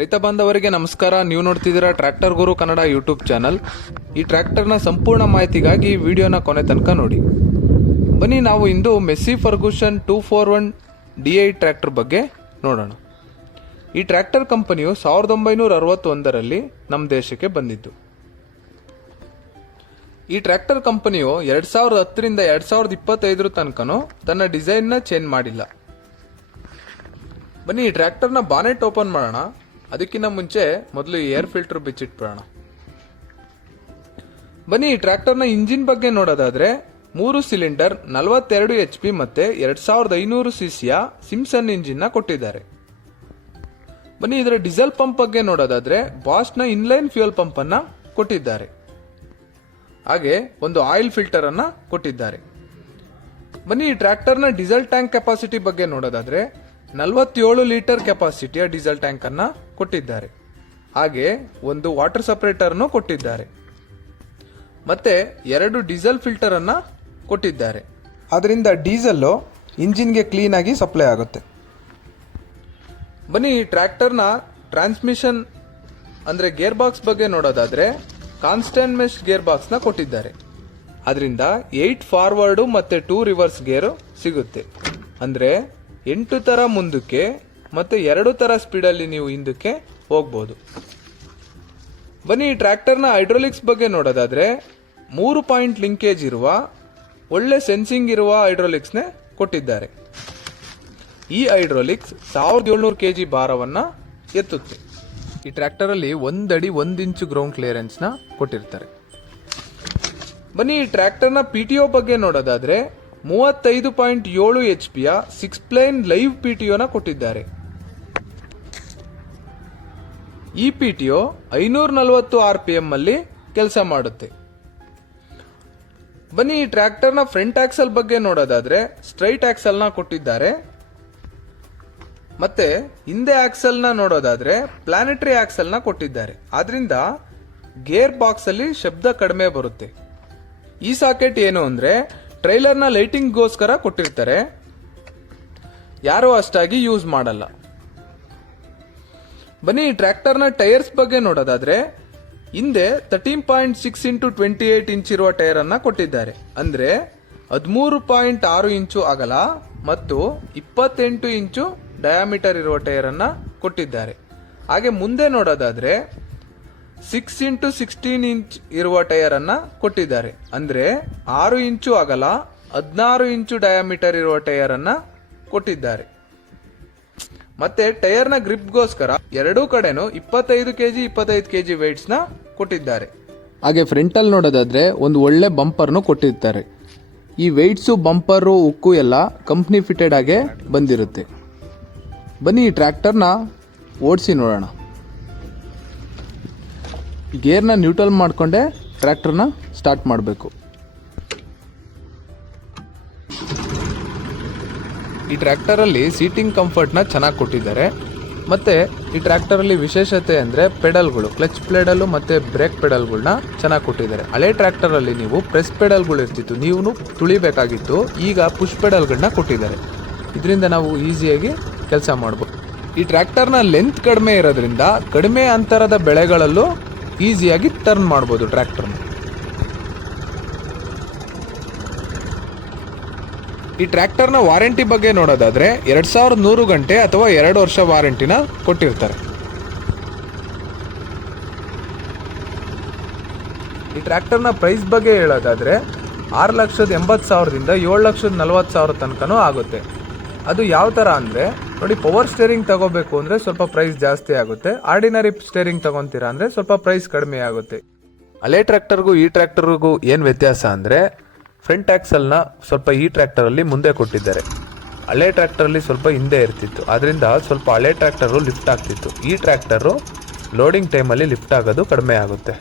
ರೈತ ಬಾಂಧವರಿಗೆ ನಮಸ್ಕಾರ. ನೀವು ನೋಡ್ತಿದ್ದೀರಾ ಟ್ರ್ಯಾಕ್ಟರ್ ಗುರು ಕನ್ನಡ ಯೂಟ್ಯೂಬ್ ಚಾನಲ್. ಈ ಟ್ರ್ಯಾಕ್ಟರ್ನ ಸಂಪೂರ್ಣ ಮಾಹಿತಿಗಾಗಿ ವಿಡಿಯೋನ ಕೊನೆ ತನಕ ನೋಡಿ. ಬನ್ನಿ ನಾವು ಇಂದು ಮೆಸ್ಸಿ ಫರ್ಗೂಸನ್ 241 DI ಟ್ರ್ಯಾಕ್ಟರ್ ಬಗ್ಗೆ ನೋಡೋಣ. ಈ ಟ್ರ್ಯಾಕ್ಟರ್ ಕಂಪನಿಯು 1961ರಲ್ಲಿ ನಮ್ಮ ದೇಶಕ್ಕೆ ಬಂದಿದ್ದು. ಈ ಟ್ರ್ಯಾಕ್ಟರ್ ಕಂಪನಿಯು 2010ರಿಂದ 2025 ತನಕನೂ ತನ್ನ ಡಿಸೈನ್ನ ಚೇಂಜ್ ಮಾಡಿಲ್ಲ. ಬನ್ನಿ ಈ ಟ್ರ್ಯಾಕ್ಟರ್ನ ಬಾನೆಟ್ ಓಪನ್ ಮಾಡೋಣ. ಅದಕ್ಕಿಂತ ಮುಂಚೆ ಮೊದಲು ಏರ್ ಫಿಲ್ಟರ್ ಬಿಚ್ಚಿಟ್ಬಿಡೋಣ. ಬನ್ನಿ ಈ ಟ್ರ್ಯಾಕ್ಟರ್ನ ಇಂಜಿನ್ ಬಗ್ಗೆ ನೋಡೋದಾದ್ರೆ 3 ಸಿಲಿಂಡರ್ 42 HP ಮತ್ತೆ 2500 cc ಸಿಮ್ಸನ್ ಇಂಜಿನ್ ಕೊಟ್ಟಿದ್ದಾರೆ. ಬನ್ನಿ ಇದರ ಡೀಸೆಲ್ ಪಂಪ್ ಬಗ್ಗೆ ನೋಡೋದಾದ್ರೆ ಬಾಸ್ನ ಇನ್ಲೈನ್ ಫ್ಯೂಯಲ್ ಪಂಪ್ ಅನ್ನ ಕೊಟ್ಟಿದ್ದಾರೆ. ಹಾಗೆ ಒಂದು ಆಯಿಲ್ ಫಿಲ್ಟರ್ ಅನ್ನ ಕೊಟ್ಟಿದ್ದಾರೆ. ಬನ್ನಿ ಈ ಟ್ರ್ಯಾಕ್ಟರ್ನ ಡೀಸೆಲ್ ಟ್ಯಾಂಕ್ ಕೆಪಾಸಿಟಿ ಬಗ್ಗೆ ನೋಡೋದಾದ್ರೆ 47 ಲೀಟರ್ ಕೆಪಾಸಿಟಿಯ ಡೀಸೆಲ್ ಟ್ಯಾಂಕ್ ಅನ್ನ ಕೊಟ್ಟಿದ್ದಾರೆ. ಹಾಗೆ ಒಂದು ವಾಟರ್ ಸಪರೇಟರ್ ಅನ್ನು ಕೊಟ್ಟಿದ್ದಾರೆ. ಮತ್ತೆ 2 ಡೀಸೆಲ್ ಫಿಲ್ಟರ್ ಅನ್ನ ಕೊಟ್ಟಿದ್ದಾರೆ. ಅದರಿಂದ ಡೀಸೆಲ್ ಇಂಜಿನ್ಗೆ ಕ್ಲೀನ್ ಆಗಿ ಸಪ್ಲೈ ಆಗುತ್ತೆ. ಬನ್ನಿ ಈ ಟ್ರ್ಯಾಕ್ಟರ್ನ ಟ್ರಾನ್ಸ್ಮಿಷನ್ ಅಂದ್ರೆ ಗೇರ್ ಬಾಕ್ಸ್ ಬಗ್ಗೆ ನೋಡೋದಾದ್ರೆ ಕಾನ್ಸ್ಟೆಂಟ್ ಮೆಶ್ ಗೇರ್ ಬಾಕ್ಸ್ ನ ಕೊಟ್ಟಿದ್ದಾರೆ. ಅದರಿಂದ 8 ಫಾರ್ವರ್ಡ್ ಮತ್ತೆ 2 ರಿವರ್ಸ್ ಗೇರ್ ಸಿಗುತ್ತೆ. ಅಂದ್ರೆ 8 ತರ ಮುಂದಕ್ಕೆ ಮತ್ತೆ 2 ತರ ಸ್ಪೀಡಲ್ಲಿ ನೀವು ಹಿಂದಕ್ಕೆ ಹೋಗ್ಬೋದು. ಬನ್ನಿ ಈ ಟ್ರ್ಯಾಕ್ಟರ್ನ ಹೈಡ್ರೋಲಿಕ್ಸ್ ಬಗ್ಗೆ ನೋಡೋದಾದ್ರೆ 3 ಪಾಯಿಂಟ್ ಲಿಂಕೇಜ್ ಇರುವ ಒಳ್ಳೆ ಸೆನ್ಸಿಂಗ್ ಇರುವ ಹೈಡ್ರೋಲಿಕ್ಸ್ನೇ ಕೊಟ್ಟಿದ್ದಾರೆ. ಈ ಹೈಡ್ರೋಲಿಕ್ಸ್ 1700 kg ಭಾರವನ್ನ ಎತ್ತುತ್ತೆ. ಈ ಟ್ರ್ಯಾಕ್ಟರ್ ಅಲ್ಲಿ 1 ಅಡಿ 1 ಇಂಚು ಗ್ರೌಂಡ್ ಕ್ಲಿಯರೆನ್ಸ್ ನ ಕೊಟ್ಟಿರ್ತಾರೆ. ಬನ್ನಿ ಈ ಟ್ರ್ಯಾಕ್ಟರ್ನ PTO ಬಗ್ಗೆ ನೋಡೋದಾದ್ರೆ 35.7 HP 6 ಪ್ಲೇನ್ ಲೈವ್ PTO ನ ಕೊಟ್ಟಿದ್ದಾರೆ. ಈ PTO 540 RPM ಅಲ್ಲಿ ಕೆಲಸ ಮಾಡುತ್ತೆ. ಬನ್ನಿ ಈ ಟ್ರ್ಯಾಕ್ಟರ್ನ ಫ್ರಂಟ್ ಆಕ್ಸಲ್ ಬಗ್ಗೆ ನೋಡೋದಾದ್ರೆ ಸ್ಟ್ರೈಟ್ ಆಕ್ಸಲ್ ನ ಕೊಟ್ಟಿದ್ದಾರೆ. ಮತ್ತೆ ಹಿಂದೆ ಆಕ್ಸಲ್ ನ ನೋಡೋದಾದ್ರೆ ಪ್ಲಾನೆಟರಿ ಆಕ್ಸಲ್ ನ ಕೊಟ್ಟಿದ್ದಾರೆ. ಆದ್ರಿಂದ ಗೇರ್ ಬಾಕ್ಸ್ ಅಲ್ಲಿ ಶಬ್ದ ಕಡಿಮೆ ಬರುತ್ತೆ. ಈ ಸಾಕೆಟ್ ಏನು ಅಂದ್ರೆ ಟ್ರೈಲರ್ನ ಲೈಟಿಂಗ್ಗೋಸ್ಕರ ಕೊಟ್ಟಿರ್ತಾರೆ. ಯಾರು ಅಷ್ಟಾಗಿ ಯೂಸ್ ಮಾಡಲ್ಲ. ಬನ್ನಿ ಈ ಟ್ರ್ಯಾಕ್ಟರ್ನ ಟೈರ್ಸ್ ಬಗ್ಗೆ ನೋಡೋದಾದ್ರೆ ಹಿಂದೆ 13.6 x 28 ಇಂಚ್ ಇರುವ ಟೈರ್ ಅನ್ನ ಕೊಟ್ಟಿದ್ದಾರೆ. ಅಂದ್ರೆ 13.6 ಇಂಚು ಅಗಲ ಮತ್ತು 28 ಇಂಚು ಡಯಾಮೀಟರ್ ಇರುವ ಟೈರ್ ಅನ್ನ ಕೊಟ್ಟಿದ್ದಾರೆ. ಹಾಗೆ ಮುಂದೆ ನೋಡೋದಾದ್ರೆ 6 x 16 ಇಂಚ್ ಇರುವ ಟೈರ್ ಅನ್ನ ಕೊಟ್ಟಿದ್ದಾರೆ. ಅಂದ್ರೆ 6 ಇಂಚು ಅಗಲ 16 ಇಂಚು ಡಯಾಮೀಟರ್ ಇರುವ ಟೈರ್ ಅನ್ನ ಕೊಟ್ಟಿದ್ದಾರೆ. ಮತ್ತೆ ಟೈರ್ನ ಗ್ರಿಪ್ಗೋಸ್ಕರ ಎರಡೂ ಕಡೆನೂ 25 kg 25 kg weights ನ ಕೊಟ್ಟಿದ್ದಾರೆ. ಹಾಗೆ ಫ್ರಂಟ್ ಅಲ್ಲಿ ನೋಡೋದಾದ್ರೆ ಒಂದು ಒಳ್ಳೆ ಬಂಪರ್ನು ಕೊಟ್ಟಿರ್ತಾರೆ. ಈ ವೆಯ್ಟ್ಸು ಬಂಪರು ಉಕ್ಕು ಎಲ್ಲ ಕಂಪ್ನಿ ಫಿಟೆಡ್ ಆಗಿ ಬಂದಿರುತ್ತೆ. ಬನ್ನಿ ಈ ಟ್ರ್ಯಾಕ್ಟರ್ನ ಓಡಿಸಿ ನೋಡೋಣ. ಗೇರ್ನ ನ್ಯೂಟ್ರಲ್ ಮಾಡಿಕೊಂಡೆ ಟ್ರ್ಯಾಕ್ಟರ್ನ ಸ್ಟಾರ್ಟ್ ಮಾಡಬೇಕು. ಈ ಟ್ರ್ಯಾಕ್ಟರಲ್ಲಿ ಸೀಟಿಂಗ್ ಕಂಫರ್ಟ್ನ ಚೆನ್ನಾಗಿ ಕೊಟ್ಟಿದ್ದಾರೆ. ಮತ್ತು ಈ ಟ್ರ್ಯಾಕ್ಟರಲ್ಲಿ ವಿಶೇಷತೆ ಅಂದರೆ ಪೆಡಲ್ಗಳು, ಕ್ಲಚ್ ಪೆಡಲು ಮತ್ತು ಬ್ರೇಕ್ ಪೆಡಲ್ಗಳನ್ನ ಚೆನ್ನಾಗಿ ಕೊಟ್ಟಿದ್ದಾರೆ. ಹಳೆ ಟ್ರ್ಯಾಕ್ಟರಲ್ಲಿ ನೀವು ಪ್ರೆಸ್ ಪೆಡಲ್ಗಳು ಇರ್ತಿತ್ತು, ನೀವು ತುಳಿಬೇಕಾಗಿತ್ತು. ಈಗ ಪುಷ್ ಪೆಡಲ್ಗಳನ್ನ ಕೊಟ್ಟಿದ್ದಾರೆ. ಇದರಿಂದ ನಾವು ಈಸಿಯಾಗಿ ಕೆಲಸ ಮಾಡ್ಬೋದು. ಈ ಟ್ರ್ಯಾಕ್ಟರ್ನ ಲೆಂತ್ ಕಡಿಮೆ ಇರೋದ್ರಿಂದ ಕಡಿಮೆ ಅಂತರದ ಬೆಳೆಗಳಲ್ಲೂ ಈಸಿಯಾಗಿ ಟರ್ನ್ ಮಾಡ್ಬೋದು ಟ್ರ್ಯಾಕ್ಟರ್ನ. ಈ ಟ್ರ್ಯಾಕ್ಟರ್ನ ವಾರಂಟಿ ಬಗ್ಗೆ ನೋಡೋದಾದ್ರೆ 2100 ಗಂಟೆ ಅಥವಾ 2 ವರ್ಷ ವಾರಂಟಿನ ಕೊಟ್ಟಿರ್ತಾರೆ. ಈ ಟ್ರ್ಯಾಕ್ಟರ್ನ ಪ್ರೈಸ್ ಬಗ್ಗೆ ಹೇಳೋದಾದ್ರೆ 6,80,000ದಿಂದ 7,40,000 ತನಕನೂ ಆಗುತ್ತೆ. ಅದು ಯಾವ ಥರ ಅಂದರೆ ನೋಡಿ, ಪವರ್ ಸ್ಟೇರಿಂಗ್ ತಗೋಬೇಕು ಅಂದರೆ ಸ್ವಲ್ಪ ಪ್ರೈಸ್ ಜಾಸ್ತಿ ಆಗುತ್ತೆ. ಆರ್ಡಿನರಿ ಸ್ಟೇರಿಂಗ್ ತಗೊಂತೀರಾ ಅಂದರೆ ಸ್ವಲ್ಪ ಪ್ರೈಸ್ ಕಡಿಮೆ ಆಗುತ್ತೆ. ಹಳೆ ಟ್ರ್ಯಾಕ್ಟರ್ಗೂ ಈ ಟ್ರ್ಯಾಕ್ಟರ್ಗೂ ಏನು ವ್ಯತ್ಯಾಸ ಅಂದರೆ ಫ್ರಂಟ್ ಆಕ್ಸಲ್ನ ಸ್ವಲ್ಪ ಈ ಟ್ರ್ಯಾಕ್ಟರಲ್ಲಿ ಮುಂದೆ ಕೊಟ್ಟಿದ್ದಾರೆ. ಹಳೆ ಟ್ರ್ಯಾಕ್ಟರಲ್ಲಿ ಸ್ವಲ್ಪ ಹಿಂದೆ ಇರ್ತಿತ್ತು. ಅದರಿಂದ ಸ್ವಲ್ಪ ಹಳೆ ಟ್ರ್ಯಾಕ್ಟರು ಲಿಫ್ಟ್ ಆಗ್ತಿತ್ತು. ಈ ಟ್ರ್ಯಾಕ್ಟರು ಲೋಡಿಂಗ್ ಟೈಮಲ್ಲಿ ಲಿಫ್ಟ್ ಆಗೋದು ಕಡಿಮೆ ಆಗುತ್ತೆ.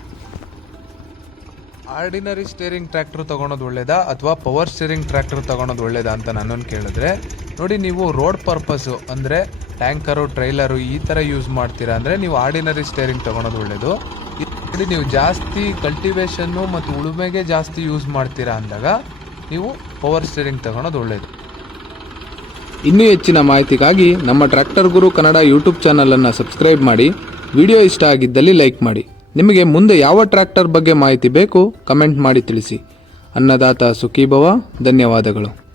ಆರ್ಡಿನರಿ ಸ್ಟೇರಿಂಗ್ ಟ್ರ್ಯಾಕ್ಟರ್ ತೊಗೊಳೋದು ಒಳ್ಳೇದಾ ಅಥವಾ ಪವರ್ ಸ್ಟೇರಿಂಗ್ ಟ್ರ್ಯಾಕ್ಟರ್ ತೊಗೊಳೋದು ಒಳ್ಳೇದಾ ಅಂತ ನನ್ನನ್ನು ಕೇಳಿದ್ರೆ ನೋಡಿ, ನೀವು ರೋಡ್ ಪರ್ಪಸ್ಸು ಅಂದರೆ ಟ್ಯಾಂಕರು ಟ್ರೈಲರು ಈ ಥರ ಯೂಸ್ ಮಾಡ್ತೀರಾ ಅಂದರೆ ನೀವು ಆರ್ಡಿನರಿ ಸ್ಟೇರಿಂಗ್ ತೊಗೊಳೋದು ಒಳ್ಳೆಯದು. ನೋಡಿ, ನೀವು ಜಾಸ್ತಿ ಕಲ್ಟಿವೇಷನ್ನು ಮತ್ತು ಉಳುಮೆಗೆ ಜಾಸ್ತಿ ಯೂಸ್ ಮಾಡ್ತೀರಾ ಅಂದಾಗ ನೀವು ಪವರ್ ಸ್ಟೇರಿಂಗ್ ತೊಗೊಳೋದು ಒಳ್ಳೆಯದು. ಇನ್ನೂ ಹೆಚ್ಚಿನ ಮಾಹಿತಿಗಾಗಿ ನಮ್ಮ ಟ್ರ್ಯಾಕ್ಟರ್ ಗುರು ಕನ್ನಡ ಯೂಟ್ಯೂಬ್ ಚಾನಲನ್ನು ಸಬ್ಸ್ಕ್ರೈಬ್ ಮಾಡಿ, ವಿಡಿಯೋ ಇಷ್ಟ ಆಗಿದ್ದಲ್ಲಿ ಲೈಕ್ ಮಾಡಿ. ನಿಮಗೆ ಮುಂದೆ ಯಾವ ಟ್ರ್ಯಾಕ್ಟರ್ ಬಗ್ಗೆ ಮಾಹಿತಿ ಬೇಕು ಕಮೆಂಟ್ ಮಾಡಿ ತಿಳಿಸಿ. ಅನ್ನದಾತ ಸುಖೀಭವ. ಧನ್ಯವಾದಗಳು.